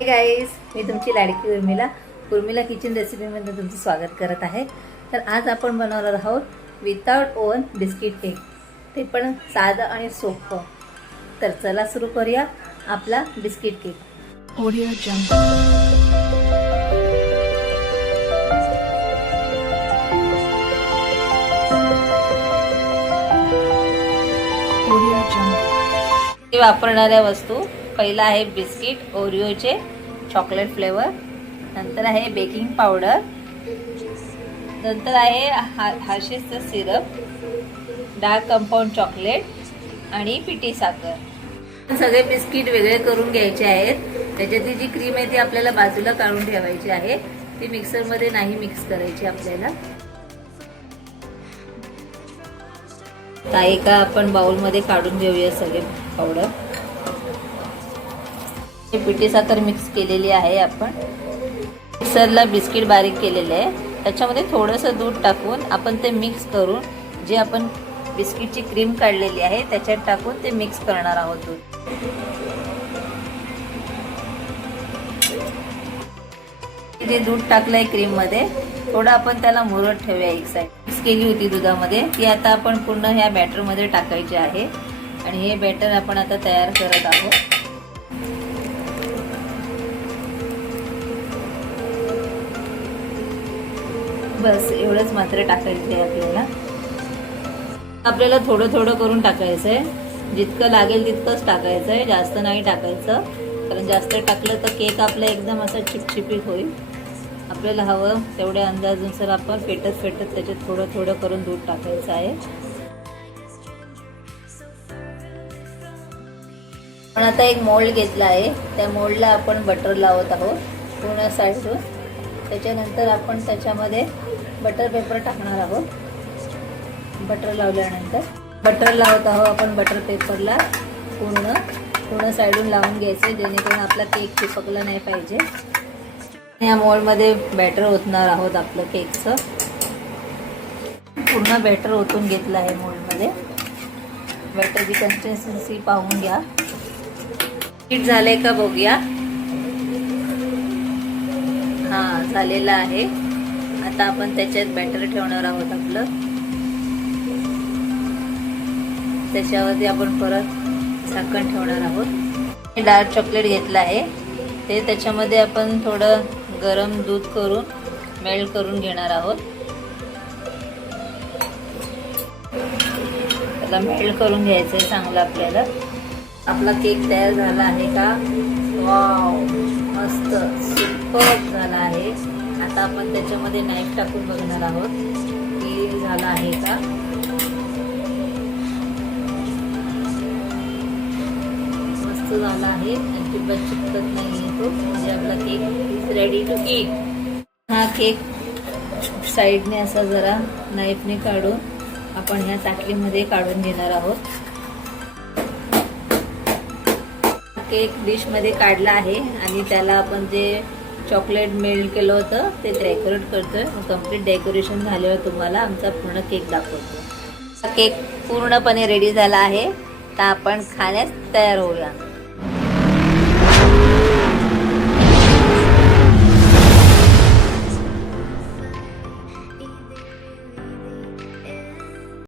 Hey guys, मी तुमची लाडकी Urmila kitchen रेसिपीमध्ये तुमचं स्वागत करत आहे। तर आज आपण बनवणार आहोत विदाउट ओव्हन बिस्किट केक, ते पण साधं आणि सोपं। तर चला सुरू करूया आपला बिस्किट केक। ऑडिओ जंगल। वापरणाऱ्या वस्तू, पहिला आहे बिस्किट ओरिओचे चॉकलेट फ्लेवर, नंतर आहे बेकिंग पावडर, नंतर आहे हर्शीजचं सिरप, डार्क कंपाऊंड चॉकलेट आणि पिठी साखर। सगळे बिस्किट वेगळे करून घ्यायचे आहेत। त्याच्यातली जी क्रीम आहे ती आपल्याला बाजूला काढून ठेवायची आहे, ती मिक्सरमध्ये नाही मिक्स करायची आपल्याला। एका आपण बाउलमध्ये काढून घेऊया सगळे पावडर। पिठी साखर मिक्स केलेली आहे आपण। मिक्सरला बिस्किट बारीक केलेले आहे, त्याच्यामध्ये थोडंसं दूध टाकून आपण ते मिक्स करून जे आपण बिस्किटची क्रीम काढलेली आहे त्याच्यात टाकून ते मिक्स करणार आहोत। जे दूध टाकलंय क्रीम मध्ये, थोडं आपण त्याला मुरत ठेवूया। एक साइड मिक्स केली होती दुधामध्ये, ती आता आपण पूर्ण ह्या बॅटर मध्ये टाकायची आहे आणि हे बॅटर आपण आता तयार करत आहोत। बस एवढंच मात्र टाकायचं आहे आपल्याला। आपल्याला थोडं थोडं करून टाकायचं आहे, जितकं लागेल तितकंच टाकायचं आहे, जास्त नाही टाकायचं, कारण जास्त टाकलं तर केक आपला एकदम असा चिपचिपीत होईल। आपल्याला हवं तेवढ्या अंदाजानुसार आपण फेटत त्याच्यात थोडं थोडं करून दूध टाकायचं आहे। पण आता एक मोल्ड घेतला आहे, त्या मोल्डला आपण बटर लावत आहोत पूर्ण साईडून। त्याच्यानंतर आपण त्याच्यामध्ये बटर पेपर टाकणार आहोत। बटर लावल्यानंतर बटर लावत आहोत आपण बटर पेपरला पूर्ण साईडून लावून घ्यायचे, जेणेकरून आपला केक चिपकला नाही पाहिजे। या मोल्डमध्ये बॅटर ओतणार आहोत आपलं केकचं। पूर्ण बॅटर ओतून घेतलं आहे मोल्डमध्ये। बॅटरची कन्सिस्टन्सी पाहून घ्या, हिट झालंय का बघूया। हा, झालेला आहे। आता आपण त्याच्यात बॅटर ठेवणार आहोत आपलं। त्याच्यावरती आपण परत झाकण ठेवणार आहोत। डार्क चॉकलेट घेतलं आहे, ते त्याच्यामध्ये आपण थोडं गरम दूध करून मेल्ट करून घेणार आहोत। त्याला मेल्ट करून घ्यायचं आहे चांगलं आपल्याला। आपला केक तयार झाला आहे का? वाव, मस्त सुपर झाला आहे। आता आपण त्याच्यामध्ये नाईफ टाकून बघणार आहोत की झाला आहे का। मस्त झाला आहे, अजिबात चिपकत नाही तो, म्हणजे आपला cake is ready to eat. हा केक साईडने असा जरा नाईफने काढून आपण ह्या ताटलीमध्ये काढून घेणार आहोत। केक डिश मध्ये काढला आहे आणि त्याला आपण जे चॉकलेट मेल्ट केलं होतं ते डेकोरेट करतोय। कम्प्लीट डेकोरेशन झाल्यावर तुम्हाला आमचा पूर्ण केक दाखवतो। केक पूर्णपणे रेडी झाला आहे, तर आपण खाण्यास तयार होऊया।